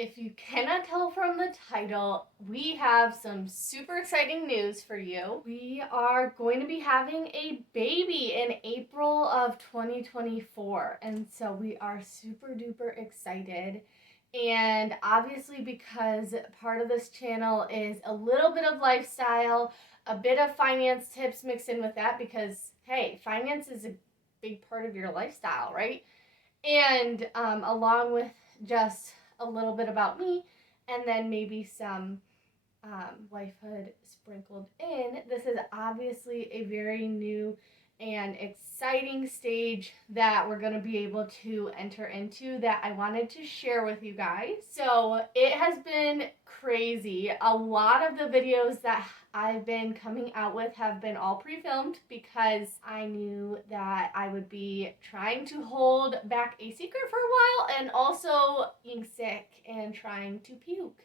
If you cannot tell from the title, we have some super exciting news for you. We are going to be having a baby in April of 2024, and so we are super duper excited. And obviously, because part of this channel is a little bit of lifestyle, a bit of finance tips mixed in with that, because hey, finance is a big part of your lifestyle, right? And along with just a little bit about me, and then maybe some wifehood sprinkled in. This is obviously a very new and exciting stage that we're going to be able to enter into that I wanted to share with you guys. So it has been crazy. A lot of the videos that I've been coming out with have been all pre-filmed because I knew that I would be trying to hold back a secret for a while and also being sick and trying to puke,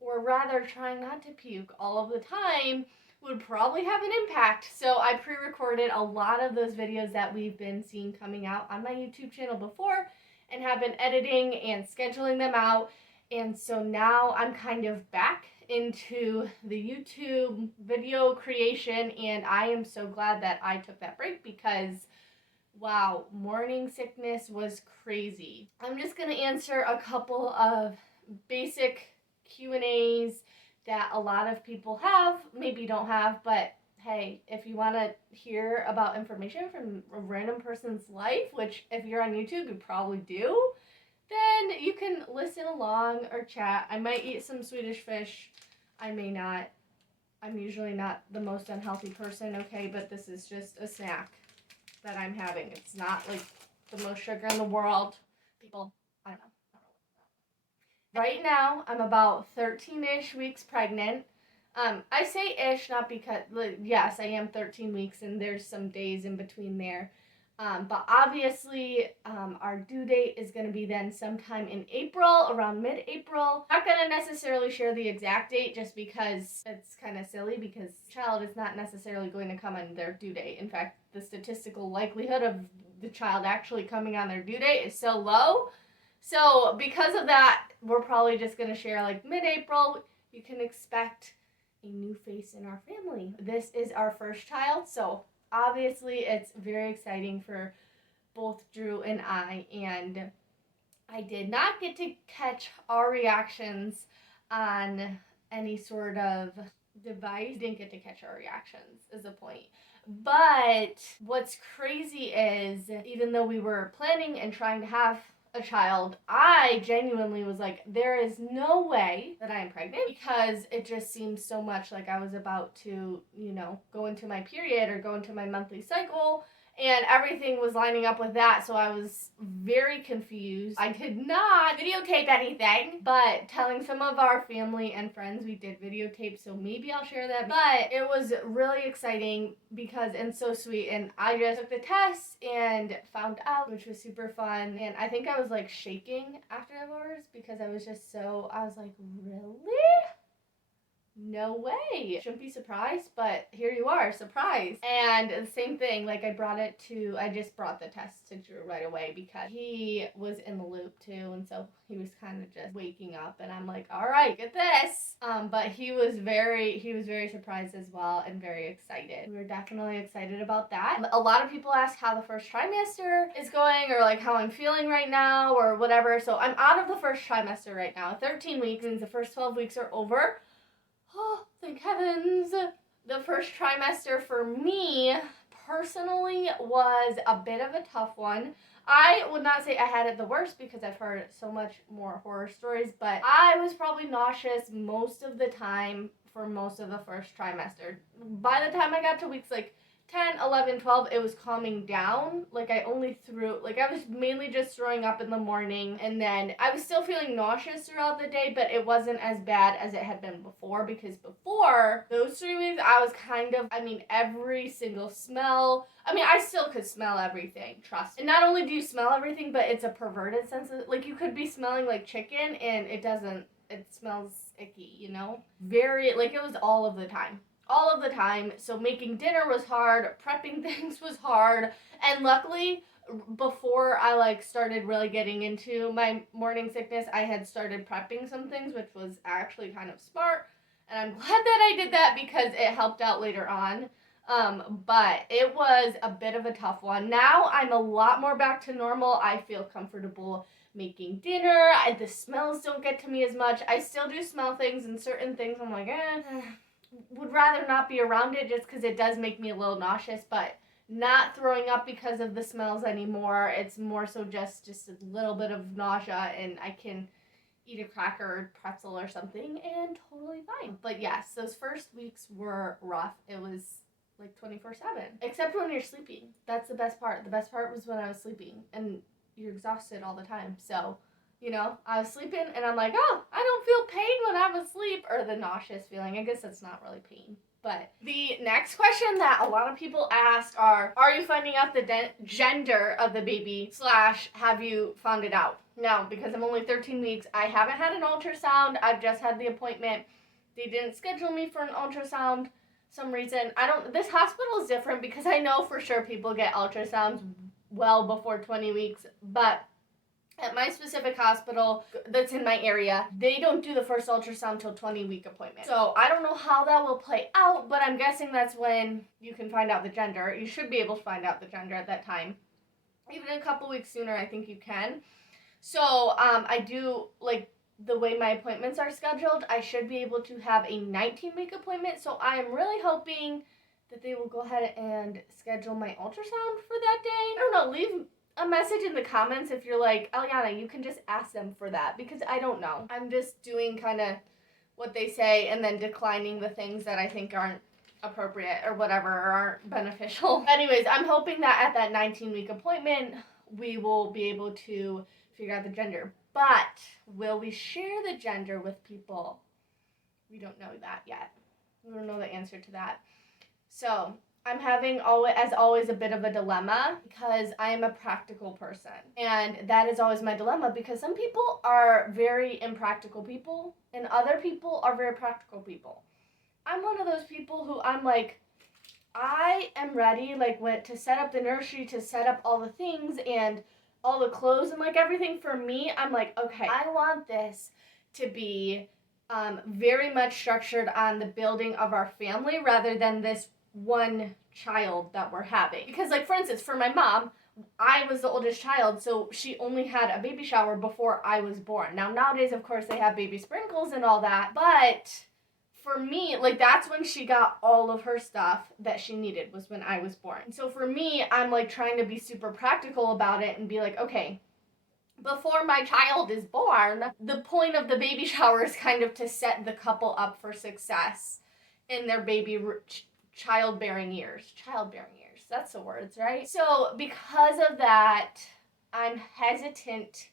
or rather trying not to puke all of the time, would probably have an impact. So I pre-recorded a lot of those videos that we've been seeing coming out on my YouTube channel before and have been editing and scheduling them out. And so now I'm kind of back into the YouTube video creation, and I am so glad that I took that break because wow, morning sickness was crazy. I'm just going to answer a couple of basic Q&As that a lot of people have, maybe don't have, but hey, if you want to hear about information from a random person's life, which if you're on YouTube, you probably do, then you can listen along or chat. I might eat some Swedish fish. I may not. I'm usually not the most unhealthy person, okay, but this is just a snack that I'm having. It's not like the most sugar in the world. People, I don't know. Right now, I'm about 13-ish weeks pregnant. I say ish not because, yes, I am 13 weeks and there's some days in between there. But obviously, our due date is going to be then sometime in April, around mid-April. Not going to necessarily share the exact date just because it's kind of silly, because child is not necessarily going to come on their due date. In fact, the statistical likelihood of the child actually coming on their due date is so low. So because of that, we're probably just going to share like mid-April. You can expect a new face in our family. This is our first child, so obviously it's very exciting for both Drew and I, and I did not get to catch our reactions on any sort of device. Didn't get to catch our reactions is the point. But what's crazy is, even though we were planning and trying to have a child, I genuinely was like, there is no way that I am pregnant, because it just seems so much like I was about to, go into my period or go into my monthly cycle, and everything was lining up with that, so I was very confused. I did not videotape anything, but telling some of our family and friends we did videotape, so maybe I'll share that. But it was really exciting because, and so sweet, and I just took the test and found out, which was super fun, and I think I was like shaking afterwards because I was like, really? No way. Shouldn't be surprised, but here you are, surprised. And the same thing, like I just brought the test to Drew right away because he was in the loop too, and so he was kind of just waking up, and I'm like, all right, get this. But he was very surprised as well and very excited. We were definitely excited about that. A lot of people ask how the first trimester is going, or like how I'm feeling right now or whatever. So I'm out of the first trimester right now. 13 weeks means the first 12 weeks are over. Oh, thank heavens. The first trimester for me personally was a bit of a tough one. I would not say I had it the worst because I've heard so much more horror stories, but I was probably nauseous most of the time for most of the first trimester. By the time I got to weeks like 10, 11, 12, it was calming down. Like I was mainly just throwing up in the morning, and then I was still feeling nauseous throughout the day, but it wasn't as bad as it had been before, because before those 3 weeks, I was every single smell. I still could smell everything, trust me. And not only do you smell everything, but it's a perverted sense of, like, you could be smelling like chicken and it smells icky, Very, like, it was all of the time. So making dinner was hard, prepping things was hard, and luckily before I like started really getting into my morning sickness, I had started prepping some things, which was actually kind of smart. And I'm glad that I did that because it helped out later on. But it was a bit of a tough one. Now I'm a lot more back to normal. I feel comfortable making dinner. The smells don't get to me as much. I still do smell things, and certain things I'm like, would rather not be around it just because it does make me a little nauseous, but not throwing up because of the smells anymore. It's more so just a little bit of nausea, and I can eat a cracker or pretzel or something and totally fine. But yes, those first weeks were rough. It was like 24/7, except when you're sleeping. That's the best part. The best part was when I was sleeping, and you're exhausted all the time. So, I was sleeping and I'm like, oh, I don't feel pain when I'm asleep, or the nauseous feeling. I guess that's not really pain. But the next question that a lot of people ask are you finding out the gender of the baby / have you found it out? No, because I'm only 13 weeks. I haven't had an ultrasound. I've just had the appointment. They didn't schedule me for an ultrasound some reason. This hospital is different because I know for sure people get ultrasounds well before 20 weeks, but at my specific hospital that's in my area, they don't do the first ultrasound till 20-week appointment. So I don't know how that will play out, but I'm guessing that's when you can find out the gender. You should be able to find out the gender at that time. Even a couple weeks sooner, I think you can. So I do, like, the way my appointments are scheduled, I should be able to have a 19-week appointment. So I am really hoping that they will go ahead and schedule my ultrasound for that day. I don't know, leave a message in the comments if you're like, Eliana, you can just ask them for that, because I don't know. I'm just doing kind of what they say and then declining the things that I think aren't appropriate or whatever, or aren't beneficial. Anyways, I'm hoping that at that 19-week appointment, we will be able to figure out the gender. But will we share the gender with people? We don't know that yet. We don't know the answer to that. So I'm having, as always, a bit of a dilemma because I am a practical person. And that is always my dilemma, because some people are very impractical people and other people are very practical people. I'm one of those people who I'm like, I am ready, like, to set up the nursery, to set up all the things and all the clothes and like everything. For me, I'm like, okay, I want this to be very much structured on the building of our family rather than this one child that we're having. Because, like, for instance, for my mom, I was the oldest child, so she only had a baby shower before I was born. Now, nowadays, of course, they have baby sprinkles and all that, but for me, like, that's when she got all of her stuff that she needed, was when I was born. So for me, I'm like trying to be super practical about it and be like, okay, before my child is born, the point of the baby shower is kind of to set the couple up for success in their childbearing years. That's the words, right? So because of that, I'm hesitant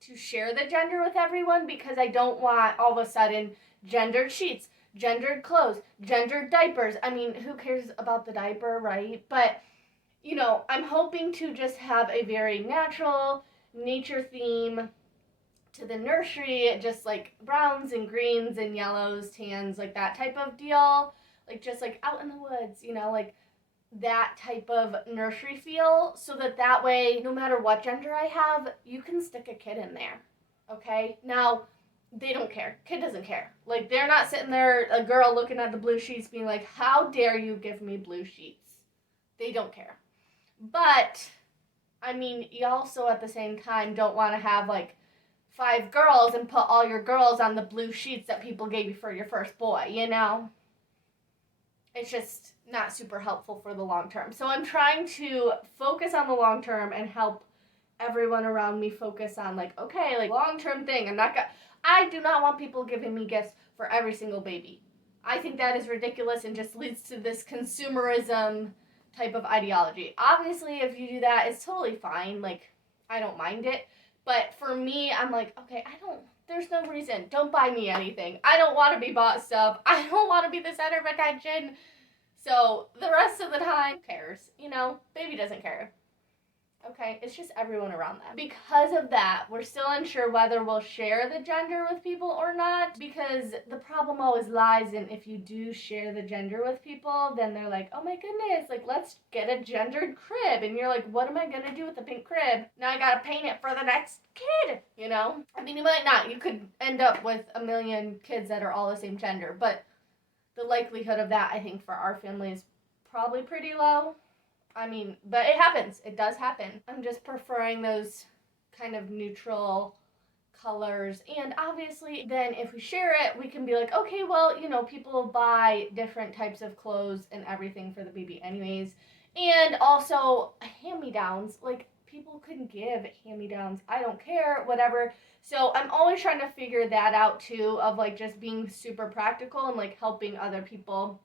to share the gender with everyone, because I don't want all of a sudden gendered sheets, gendered clothes, gendered diapers. I mean, who cares about the diaper, right? But, I'm hoping to just have a very natural nature theme to the nursery, just like browns and greens and yellows, tans, like that type of deal. Like, just like out in the woods, like that type of nursery feel, so that way, no matter what gender I have, you can stick a kid in there, okay? Now, they don't care. Kid doesn't care. Like, they're not sitting there, a girl looking at the blue sheets being like, how dare you give me blue sheets? They don't care. But, I mean, you also at the same time don't want to have like 5 girls and put all your girls on the blue sheets that people gave you for your first boy, It's just not super helpful for the long term. So I'm trying to focus on the long term and help everyone around me focus on, like, okay, like, long-term thing. I do not want people giving me gifts for every single baby. I think that is ridiculous and just leads to this consumerism type of ideology. Obviously, if you do that, it's totally fine. Like, I don't mind it. But for me, I'm like, okay, there's no reason. Don't buy me anything. I don't want to be bought stuff. I don't want to be the center of attention. So the rest of the time, who cares? Baby doesn't care. Okay, it's just everyone around them. Because of that, we're still unsure whether we'll share the gender with people or not, because the problem always lies in if you do share the gender with people, then they're like, oh my goodness, like let's get a gendered crib. And you're like, what am I gonna do with the pink crib? Now I gotta paint it for the next kid, you know? I mean, you might not. You could end up with a million kids that are all the same gender, but the likelihood of that, I think, for our family is probably pretty low. I mean, but it happens. It does happen. I'm just preferring those kind of neutral colors. And obviously, then if we share it, we can be like, okay, well, you know, people buy different types of clothes and everything for the baby, anyways. And also, hand me downs. Like, people can give hand me downs. I don't care, whatever. So I'm always trying to figure that out too, of like just being super practical and like helping other people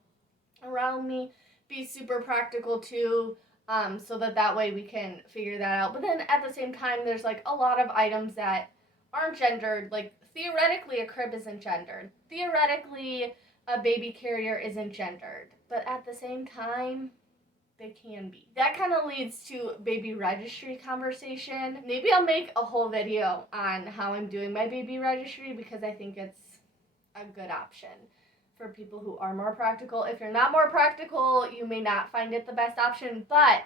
around me be super practical too, so that way we can figure that out. But then at the same time, there's like a lot of items that aren't gendered. Like theoretically, a crib isn't gendered. Theoretically, a baby carrier isn't gendered. But at the same time, they can be. That kind of leads to baby registry conversation. Maybe I'll make a whole video on how I'm doing my baby registry because I think it's a good option for people who are more practical. If you're not more practical, you may not find it the best option, but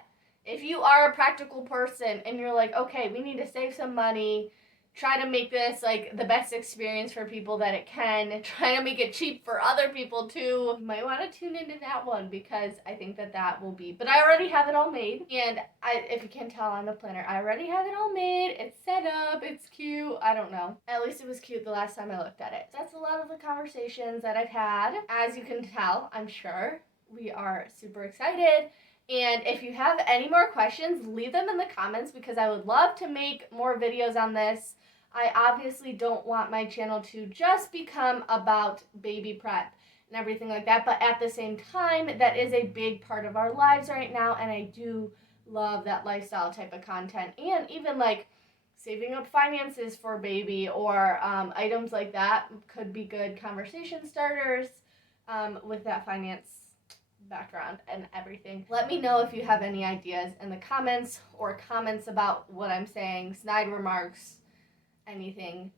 if you are a practical person and you're like, okay, we need to save some money, try to make this like the best experience for people that it can, try to make it cheap for other people too, you might want to tune into that one because I think that will be, but I already have it all made. And if you can't tell, I'm a planner. I already have it all made. It's set up. It's cute. I don't know. At least it was cute the last time I looked at it. That's a lot of the conversations that I've had. As you can tell, I'm sure we are super excited. And if you have any more questions, leave them in the comments because I would love to make more videos on this. I obviously don't want my channel to just become about baby prep and everything like that, but at the same time, that is a big part of our lives right now, and I do love that lifestyle type of content, and even like saving up finances for baby or items like that could be good conversation starters with that finance background and everything. Let me know if you have any ideas in the comments or comments about what I'm saying, snide remarks, anything,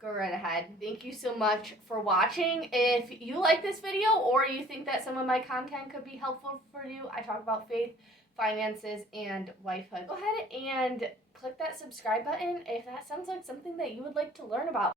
go right ahead. Thank you so much for watching. If you like this video or you think that some of my content could be helpful for you, I talk about faith, finances, and wifehood. Go ahead and click that subscribe button if that sounds like something that you would like to learn about.